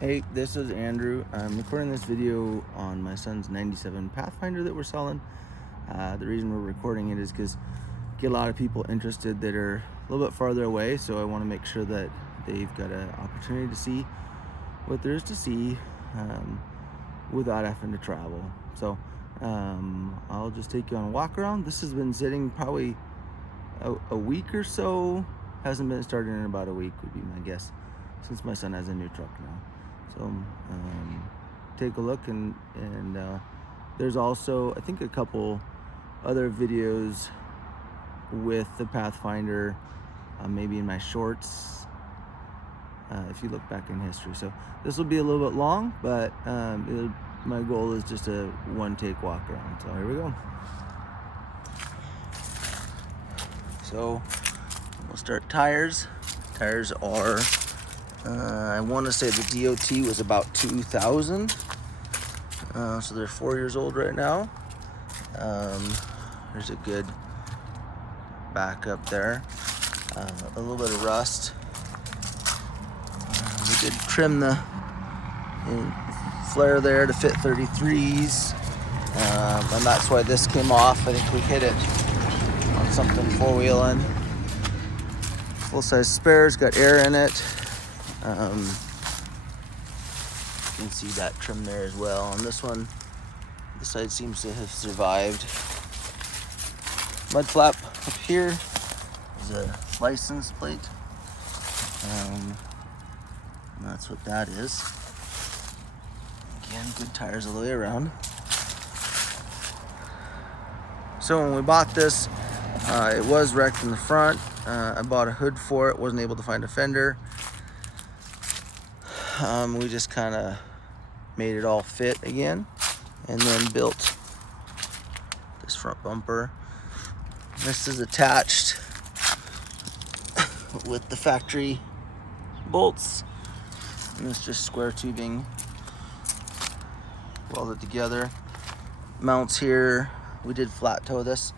Hey, this is Andrew. I'm recording this video on my son's 97 Pathfinder that we're selling. The reason we're recording it is because get a lot of people interested that are a little bit farther away, so I want to make sure that they've got an opportunity to see what there is to see without having to travel. So I'll just take you on a walk around. This has been sitting probably a week or so. Hasn't been started in about a week would be my guess, since my son has a new truck now. So take a look, and there's also I think a couple other videos with the Pathfinder, maybe in my shorts, if you look back in history. So this will be a little bit long, but my goal is just a one-take walk around. So here we go. So we'll start tires. Tires are I want to say the DOT was about 2000, so they're 4 years old right now. There's a good backup there. A little bit of rust. We did trim the flare there to fit 33s, and that's why this came off. I think we hit it on something four-wheeling. Full-size spares, got air in it. You can see that trim there as well. On this one, the side seems to have survived. Mud flap up here is a license plate. And that's what that is. Again, good tires all the way around. So when we bought this, it was wrecked in the front. I bought a hood for it, wasn't able to find a fender. We just kind of made it all fit again, and then built this front bumper. This is attached with the factory bolts, and it's just square tubing welded together. Mounts here, we did flat toe this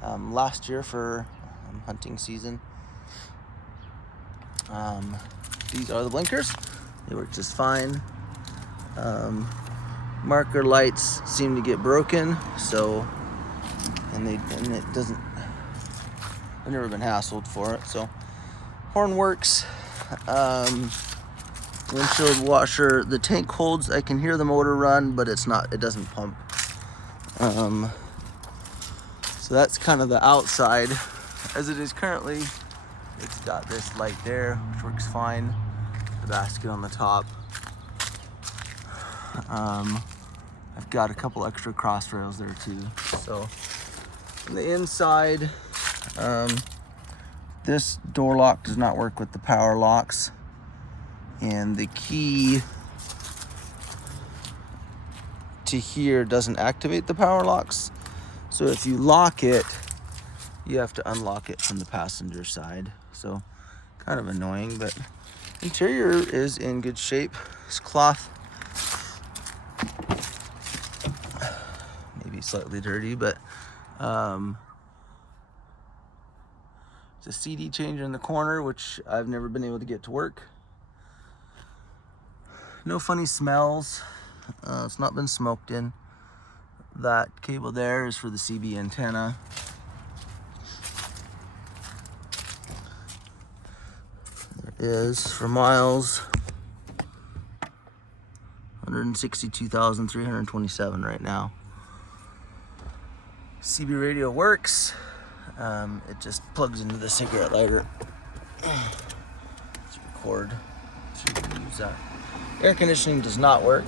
last year for hunting season. These are the blinkers. They work just fine. Marker lights seem to get broken, so and it doesn't. I've never been hassled for it. So horn works. Windshield washer. The tank holds. I can hear the motor run, but it's not. It doesn't pump. So that's kind of the outside. As it is currently, it's got this light there, which works fine. The basket on the top. I've got a couple extra cross rails there too. So on the inside, this door lock does not work with the power locks, and the key to here doesn't activate the power locks. So if you lock it, you have to unlock it from the passenger side. So kind of annoying, but interior is in good shape. This cloth, maybe slightly dirty, but it's a CD changer in the corner, which I've never been able to get to work. No funny smells. It's not been smoked in. That cable there is for the CB antenna. Is for miles 162,327 right now. CB radio works. It just plugs into the cigarette lighter to record, so you can use that. Air conditioning does not work.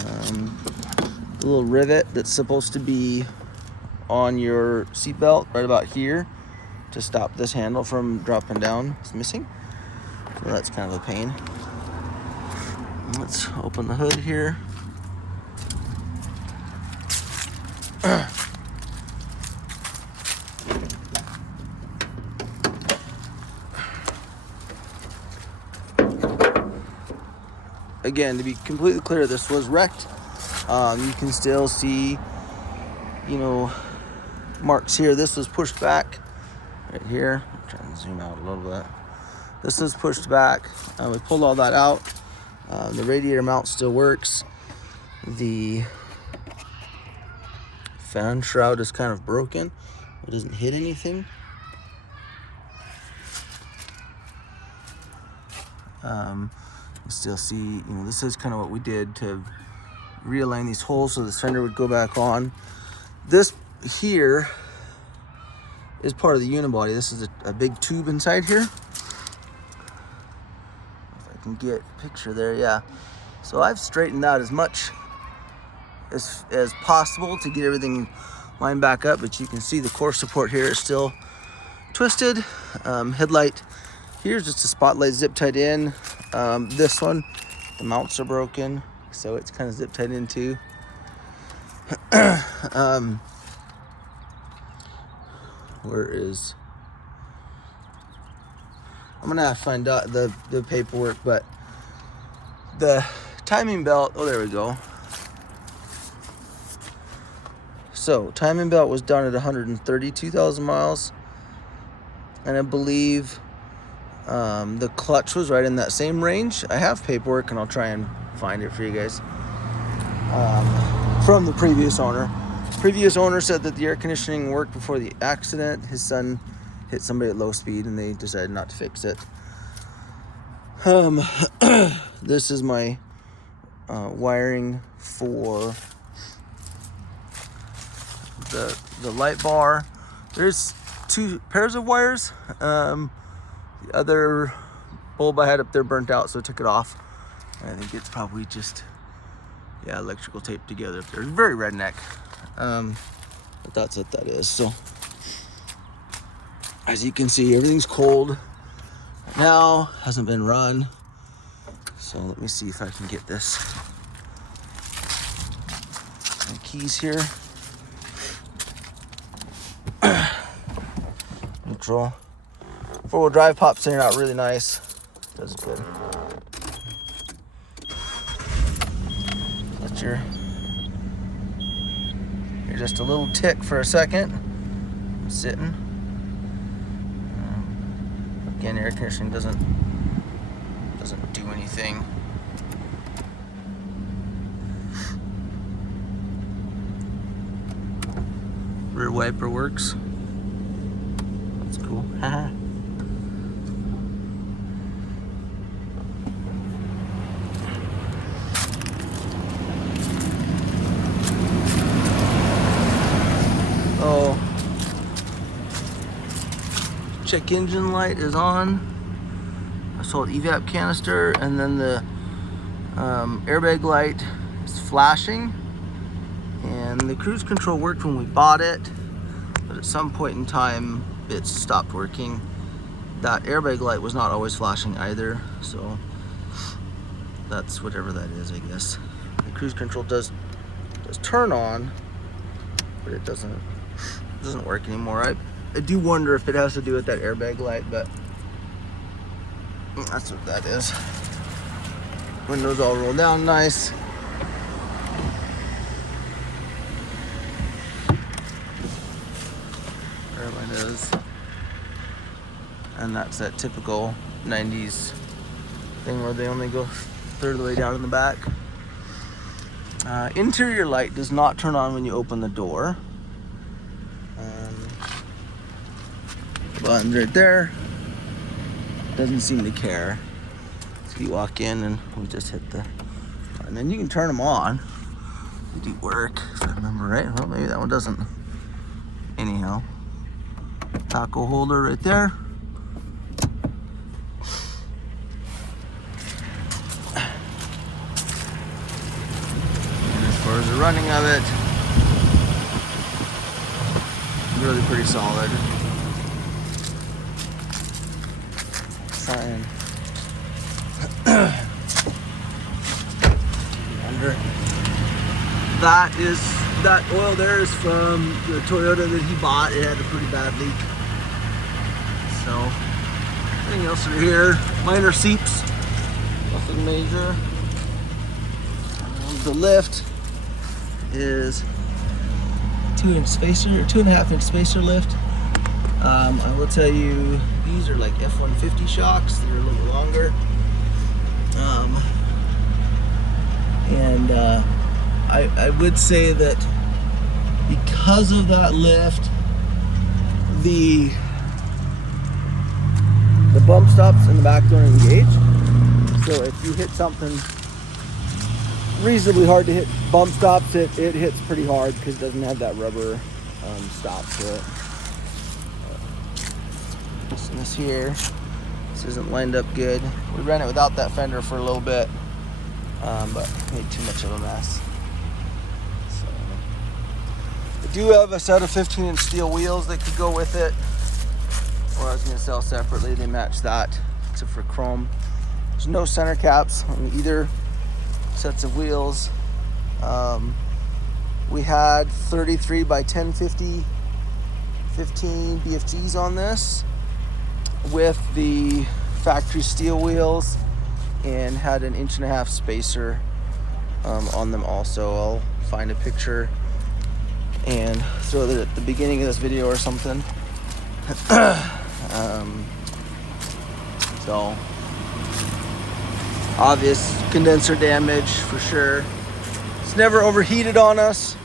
The little rivet that's supposed to be on your seatbelt right about here to stop this handle from dropping down is missing. So that's kind of a pain. Let's open the hood here. Again, to be completely clear, this was wrecked. You can still see, marks here. This was pushed back right here. I'm trying to zoom out a little bit. This is pushed back. We pulled all that out. The radiator mount still works. The fan shroud is kind of broken. It doesn't hit anything. You still see, you know, this is kind of what we did to realign these holes so this fender would go back on. This here is part of the unibody. This is a big tube inside here. If I can get a picture there, yeah. So I've straightened out as much as possible to get everything lined back up, but you can see the core support here is still twisted. Headlight here's just a spotlight zip tied in. This one, the mounts are broken, so it's kind of zip tied in too. Where is, I'm gonna have to find out the paperwork, but the timing belt, oh, there we go. So timing belt was done at 132,000 miles, and I believe the clutch was right in that same range. I have paperwork, and I'll try and find it for you guys. From the previous owner. Previous owner said that the air conditioning worked before the accident. His son hit somebody at low speed, and they decided not to fix it. This is my wiring for the light bar. There's 2 pairs of wires. The other bulb I had up there burnt out, so I took it off. I think it's probably just, yeah, electrical tape together up there. It's very redneck, but that's what that is. So as you can see, everything's cold now, hasn't been run. So let me see if I can get this. My keys here. Neutral. 4-wheel drive pops in and out really nice. Does good. Let you're just a little tick for a second. Sitting. Again, air conditioning doesn't do anything. Rear wiper works. That's cool. Oh, check engine light is on. I saw the evap canister, and then the airbag light is flashing. And the cruise control worked when we bought it, but at some point in time it stopped working. That airbag light was not always flashing either, so that's whatever that is, I guess. The cruise control does turn on, but it doesn't work anymore. I do wonder if it has to do with that airbag light, but that's what that is. Windows all rolled down nice. There mine is. And that's that typical 90s thing where they only go 1/3 of the way down in the back. Interior light does not turn on when you open the door. Button's right there. Doesn't seem to care. So you walk in and we just hit the, and then you can turn them on. They do work, if I remember right. Well, maybe that one doesn't. Anyhow, tackle holder right there. And as far as the running of it, really pretty solid. Try and under. That oil there is from the Toyota that he bought. It had a pretty bad leak. So everything else are here. Minor seeps, nothing major. The lift is 2-inch spacer, or 2.5-inch spacer lift. I will tell you, these are like F-150 shocks. They're a little longer. I would say that because of that lift, the bump stops in the back don't engage. So if you hit something reasonably hard to hit bump stops, it hits pretty hard because it doesn't have that rubber stop to it. This here, this isn't lined up good. We ran it without that fender for a little bit, but made too much of a mess. So I do have a set of 15-inch steel wheels that could go with it, or I was going to sell separately. They match that, except for chrome. There's no center caps on either sets of wheels. We had 33 by 1050 15 BFGs on this with the factory steel wheels, and had an 1.5 inch spacer on them also. I'll find a picture and throw it at the beginning of this video or something. So obvious condenser damage for sure. It's never overheated on us.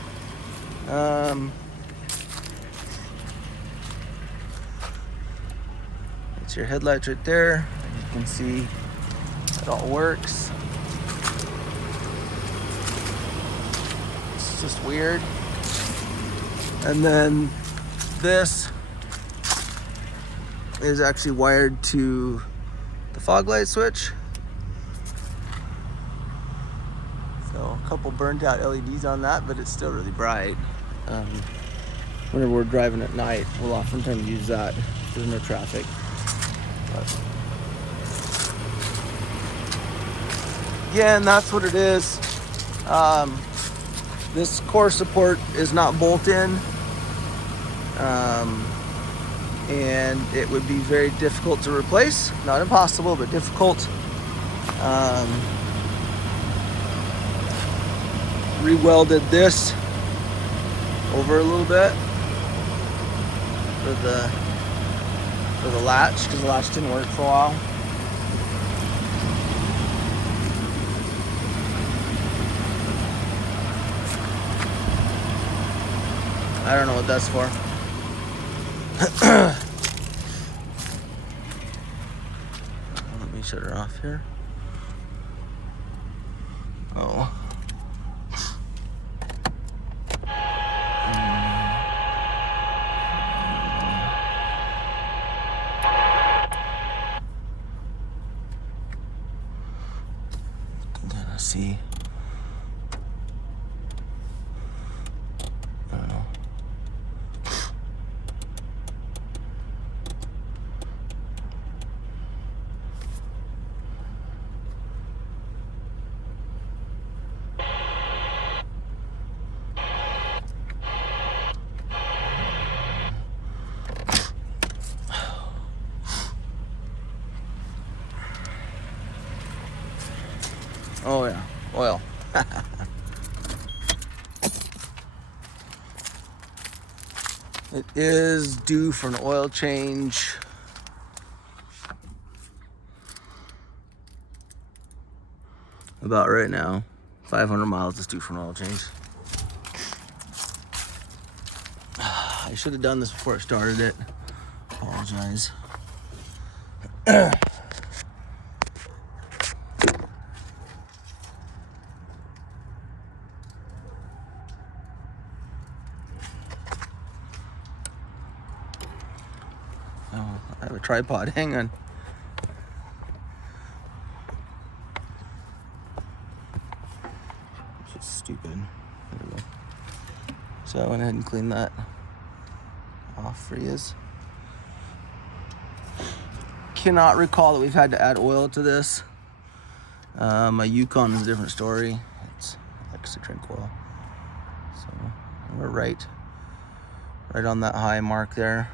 It's your headlights right there. As you can see, it all works. It's just weird. And then this is actually wired to the fog light switch. So a couple burnt out LEDs on that, but it's still really bright. Whenever we're driving at night, we'll oftentimes use that if there's no traffic. But again, that's what it is. This core support is not bolt-in, and it would be very difficult to replace. Not impossible, but difficult. Re-welded this over a little bit for the latch, because the latch didn't work for a while. I don't know what that's for. Let me shut her off here. Oh. See, I don't know. Oh yeah, oil. It is due for an oil change. About right now, 500 miles is due for an oil change. I should have done this before I started it. Apologize. Oh, I have a tripod. Hang on. It's just stupid. There we go. So I went ahead and cleaned that off for you. Cannot recall that we've had to add oil to this. My Yukon is a different story. It's extra drink oil. So we're right on that high mark there.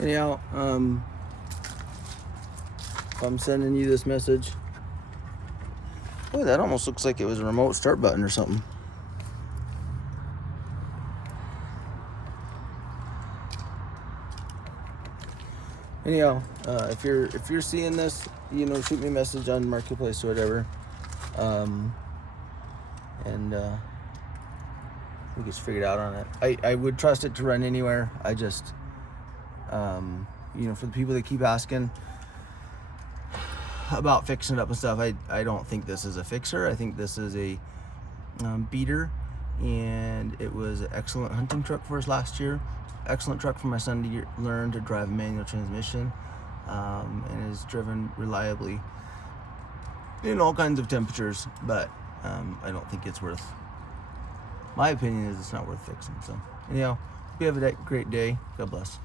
Anyhow, if I'm sending you this message, boy, that almost looks like it was a remote start button or something. Anyhow, if you're seeing this, you know, shoot me a message on Marketplace or whatever, and we get figured out on it. I would trust it to run anywhere. I just, you know, for the people that keep asking about fixing it up and stuff, I don't think this is a fixer. I think this is a beater, and it was an excellent hunting truck for us last year. Excellent truck for my son to learn to drive a manual transmission, and is driven reliably in all kinds of temperatures, but I don't think it's worth, my opinion is it's not worth fixing. So anyhow, hope you have a great day. God bless.